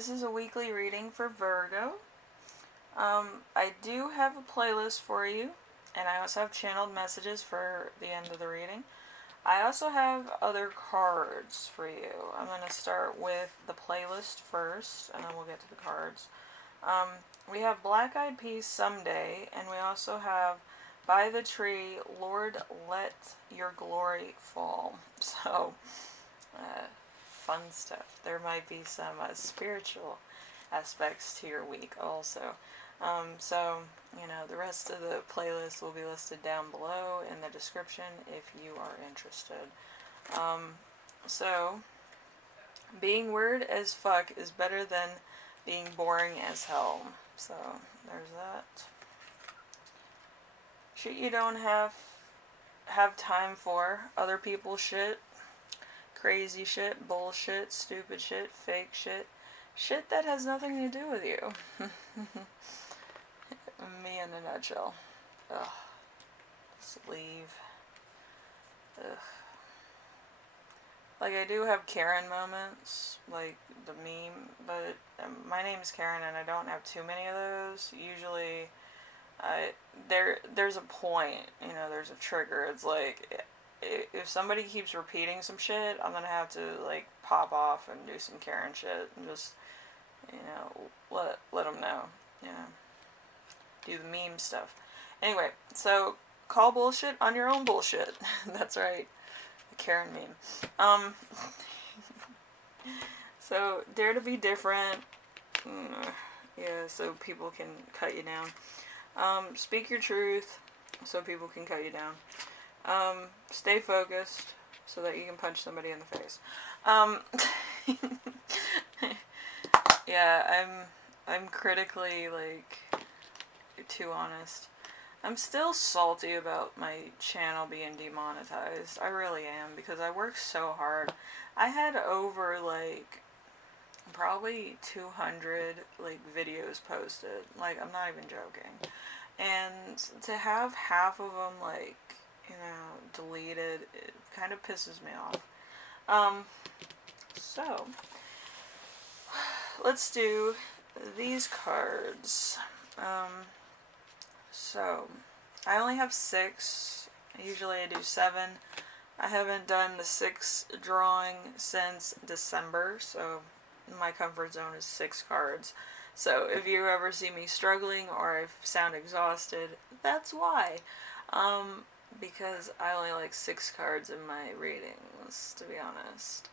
This is a weekly reading for Virgo. I do have a playlist for you, and I also have channeled messages for the end of the reading. I also have other cards for you. I'm going to start with the playlist first, and then we'll get to the cards. We have Black Eyed Peas Someday, and we also have By the Tree, Lord Let Your Glory Fall. So, fun stuff. There might be some spiritual aspects to your week also. So, the rest of the playlist will be listed down below in the description if you are interested. So, being weird as fuck is better than being boring as hell. So, there's that. Shit you don't have time for, other people's shit, crazy shit, bullshit, stupid shit, fake shit, shit that has nothing to do with you. Me in a nutshell. Ugh. Just leave. Ugh. Like, I do have Karen moments, like the meme, but my name's Karen and I don't have too many of those. Usually, there's a point, there's a trigger. It's like, if somebody keeps repeating some shit, I'm gonna have to, like, pop off and do some Karen shit and just, let them know, do the meme stuff. Anyway, so call bullshit on your own bullshit. That's right. The Karen meme. So dare to be different. Yeah, so people can cut you down. Speak your truth so people can cut you down. Stay focused so that you can punch somebody in the face. Yeah, I'm critically, like, too honest. I'm still salty about my channel being demonetized. I really am, because I worked so hard. I had over, like, probably 200, like, videos posted. Like, I'm not even joking. And to have half of them, like, deleted, it kind of pisses me off. So, let's do these cards. So, I only have 6. Usually I do 7. I haven't done the 6 drawing since December, so my comfort zone is 6 cards. So if you ever see me struggling or I sound exhausted, that's why. Because I only like 6 cards in my readings, to be honest.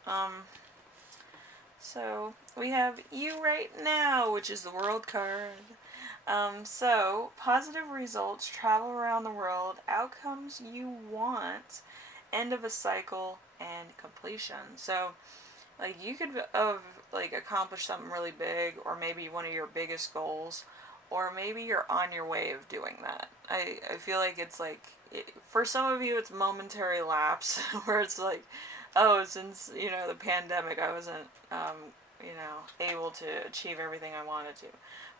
So we have You Right Now, which is the World card. So positive results, travel around the world, outcomes you want, end of a cycle, and completion. So, like, you could accomplish something really big, or maybe one of your biggest goals, or maybe you're on your way of doing that. I feel like it's like, for some of you it's momentary lapse, where it's like, oh, since, the pandemic I wasn't, able to achieve everything I wanted to.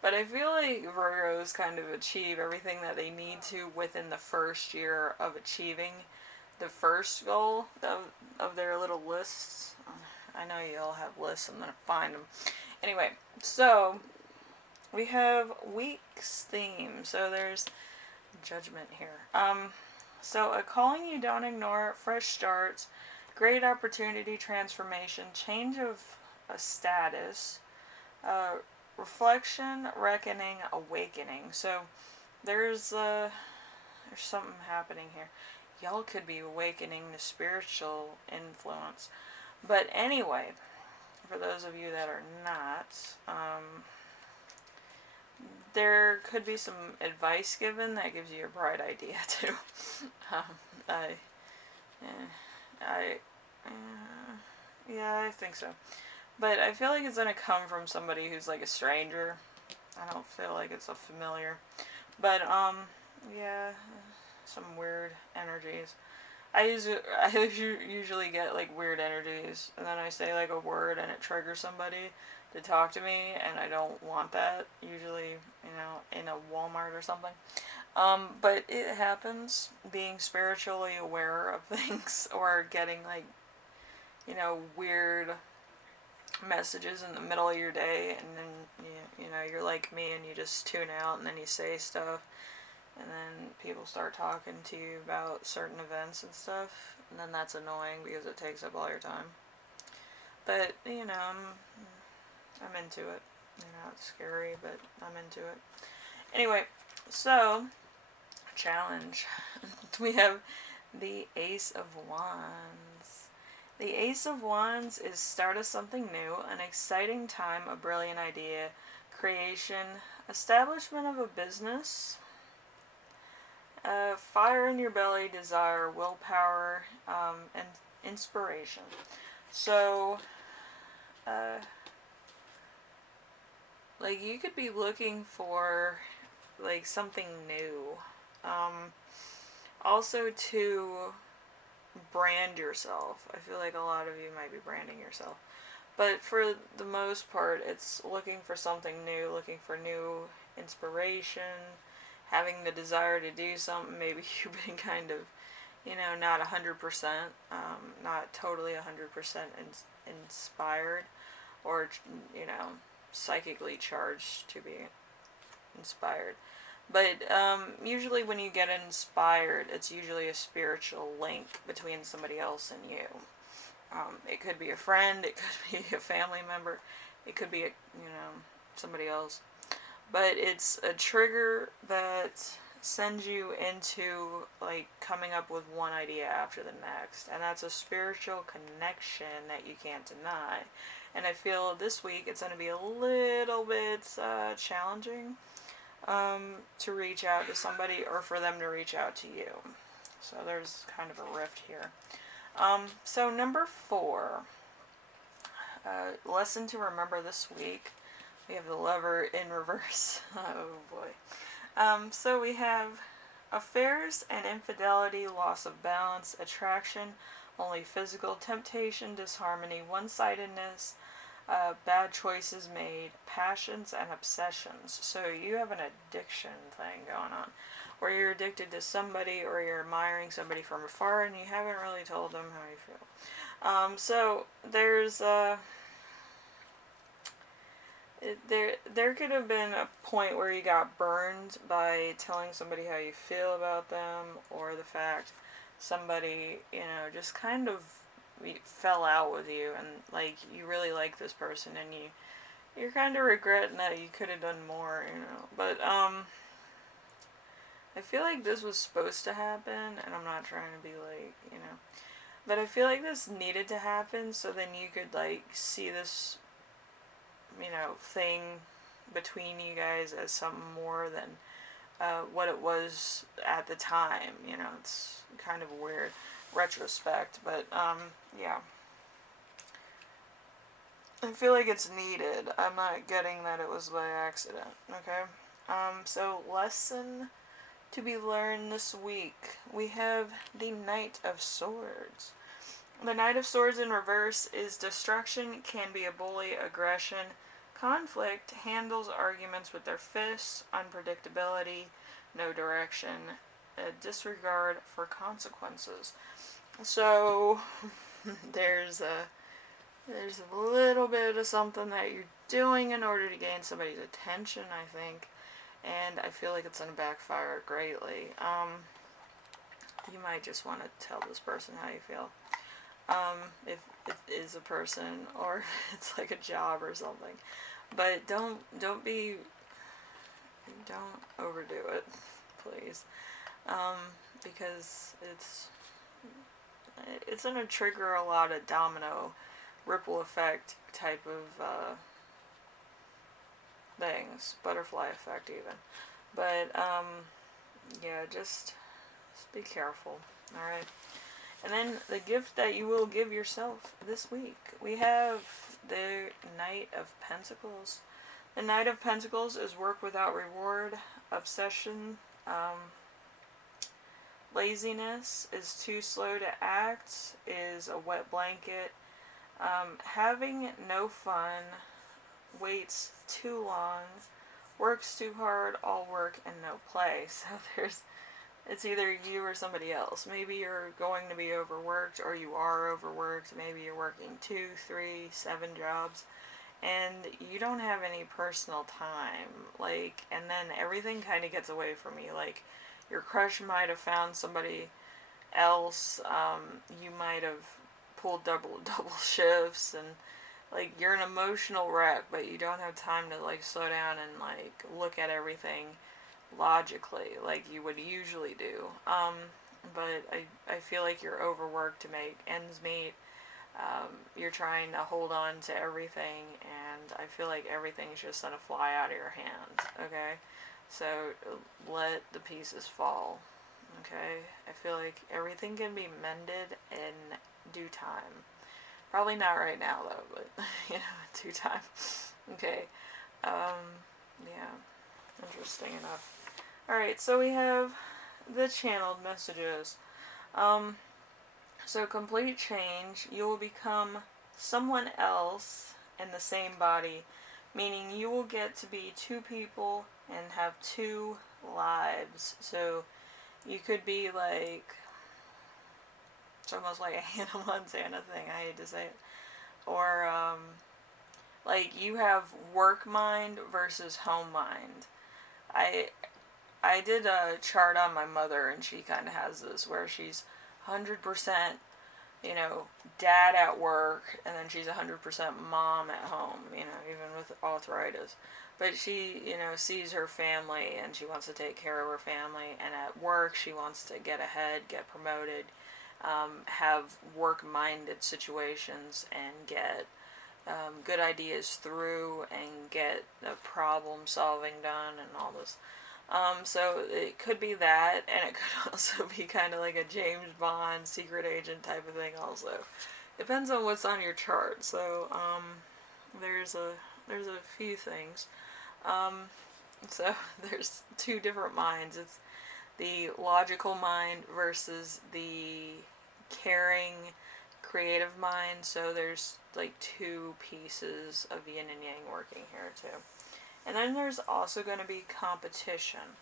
But I feel like Virgos kind of achieve everything that they need to within the first year of achieving the first goal of their little lists. I know you all have lists. I'm going to find them. Anyway, so we have week's theme. So there's Judgment here. So a calling you don't ignore, fresh starts, great opportunity, transformation, change of a status, reflection, reckoning, awakening. So there's something happening here. Y'all could be awakening to spiritual influence. But anyway, for those of you that are not, there could be some advice given that gives you a bright idea too. I think so. But I feel like it's going to come from somebody who's like a stranger. I don't feel like it's a familiar. But, yeah, some weird energies. I usually get, like, weird energies, and then I say, like, a word and it triggers somebody to talk to me, and I don't want that, usually, in a Walmart or something. But it happens, being spiritually aware of things, or getting, like, weird messages in the middle of your day, and then you know, you're like me and you just tune out and then you say stuff, and then people start talking to you about certain events and stuff, and then that's annoying because it takes up all your time. But you know, I'm into it. You know, it's scary, but I'm into it. Anyway, so challenge. We have the Ace of Wands. The Ace of Wands is start of something new, an exciting time, a brilliant idea, creation, establishment of a business, fire in your belly, desire, willpower, and inspiration. So, like, you could be looking for, like, something new. Also, to brand yourself. I feel like a lot of you might be branding yourself. But for the most part, it's looking for something new, looking for new inspiration, having the desire to do something. Maybe you've been kind of, you know, not 100%, not totally 100% inspired, or, you know, psychically charged to be inspired. But usually when you get inspired, it's usually a spiritual link between somebody else and you. It could be a friend, it could be a family member, it could be, somebody else. But it's a trigger that sends you into, like, coming up with one idea after the next. And that's a spiritual connection that you can't deny. And I feel this week it's going to be a little bit challenging to reach out to somebody, or for them to reach out to you. So there's kind of a rift here. So number 4, lesson to remember this week. We have the Lover in reverse. Oh boy. So we have affairs and infidelity, loss of balance, attraction, only physical, temptation, disharmony, one-sidedness, bad choices made, passions, and obsessions. So you have an addiction thing going on, where you're addicted to somebody, or you're admiring somebody from afar and you haven't really told them how you feel. So there's there could have been a point where you got burned by telling somebody how you feel about them, or the fact somebody, just kind of fell out with you, and, like, you really like this person, and you're kind of regretting that you could have done more, But, I feel like this was supposed to happen, and I'm not trying to be like, but I feel like this needed to happen, so then you could, like, see this, thing between you guys as something more than what it was at the time. It's kind of a weird retrospect, but yeah, I feel like it's needed. I'm not getting that it was by accident. Okay. So lesson to be learned this week, we have the Knight of Swords. The Knight of Swords in reverse is destruction, can be a bully, aggression, conflict, handles arguments with their fists, unpredictability, no direction, a disregard for consequences. So there's a little bit of something that you're doing in order to gain somebody's attention, I think, and I feel like it's going to backfire greatly. You might just want to tell this person how you feel. If it is a person, or if it's like a job or something. But don't overdo it, please. Because it's going to trigger a lot of domino ripple effect type of things, butterfly effect even. But yeah, just be careful. All right. And then the gift that you will give yourself this week. We have the Knight of Pentacles. The Knight of Pentacles is work without reward, obsession, laziness, is too slow to act, is a wet blanket, having no fun, waits too long, works too hard, all work and no play. So It's either you or somebody else. Maybe you're going to be overworked, or you are overworked. Maybe you're working 2, 3, 7 jobs, and you don't have any personal time. Like, and then everything kind of gets away from you. Like, your crush might have found somebody else. You might have pulled double shifts, and like you're an emotional wreck, but you don't have time to like slow down and like look at everything logically like you would usually do. But I feel like you're overworked to make ends meet. You're trying to hold on to everything, and I feel like everything's just gonna fly out of your hands. Okay, so let the pieces fall. Okay, I feel like everything can be mended in due time. Probably not right now though, but due time. Okay, yeah, interesting enough. Alright, so we have the channeled messages. So complete change, you will become someone else in the same body, meaning you will get to be two people and have two lives. So you could be like, it's almost like a Hannah Montana thing, I hate to say it. Or, like you have work mind versus home mind. I did a chart on my mother, and she kind of has this where she's 100%, dad at work, and then she's 100% mom at home, even with arthritis. But she, sees her family, and she wants to take care of her family, and at work she wants to get ahead, get promoted, have work-minded situations, and get good ideas through, and get the problem solving done, and all this. So it could be that, and it could also be kind of like a James Bond secret agent type of thing also. Depends on what's on your chart. So, there's a few things. So there's two different minds. It's the logical mind versus the caring, creative mind. So there's like two pieces of yin and yang working here too. And then there's also going to be competition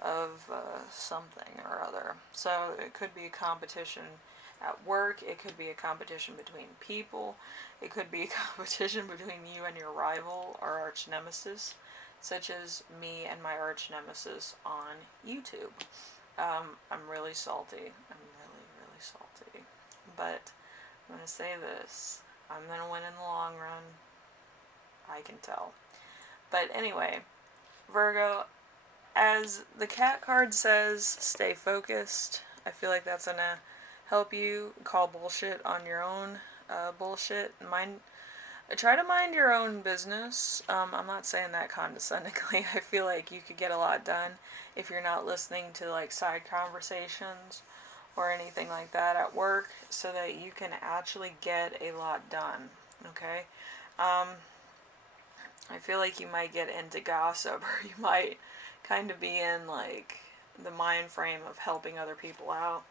of something or other. So it could be a competition at work. It could be a competition between people. It could be a competition between you and your rival or arch nemesis, such as me and my arch nemesis on YouTube. I'm really salty. I'm really, really salty. But I'm going to say this. I'm going to win in the long run. I can tell. But anyway, Virgo, as the cat card says, stay focused. I feel like that's going to help you call bullshit on your own bullshit. Try to mind your own business. I'm not saying that condescendingly. I feel like you could get a lot done if you're not listening to like side conversations or anything like that at work, so that you can actually get a lot done. Okay? I feel like you might get into gossip, or you might kind of be in like the mind frame of helping other people out,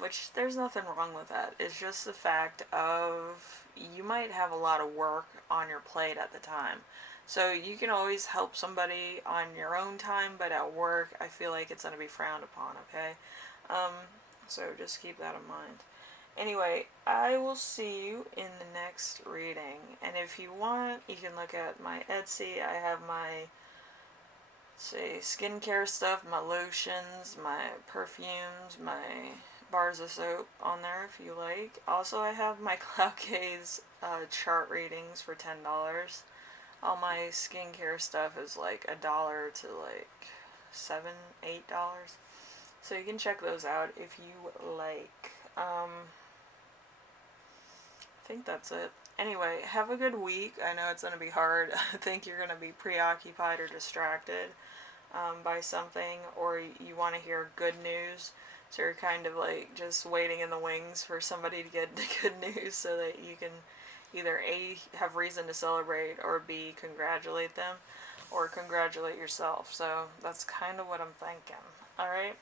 which there's nothing wrong with that. It's just the fact of you might have a lot of work on your plate at the time. So you can always help somebody on your own time, but at work I feel like it's going to be frowned upon, okay? So just keep that in mind. Anyway, I will see you in the next reading. And if you want, you can look at my Etsy. I have my, skincare stuff, my lotions, my perfumes, my bars of soap on there if you like. Also, I have my Cloud Gaze chart readings for $10. All my skincare stuff is like $1 to like $7, $8. So you can check those out if you like. I think that's it. Anyway, have a good week. I know it's going to be hard. I think you're going to be preoccupied or distracted by something, or you want to hear good news. So you're kind of like just waiting in the wings for somebody to get the good news so that you can either A, have reason to celebrate, or B, congratulate them, or congratulate yourself. So that's kind of what I'm thinking. Alright?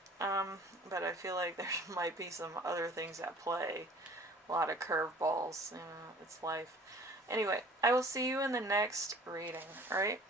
But I feel like there might be some other things at play. A lot of curveballs. It's life. Anyway, I will see you in the next reading. Alright?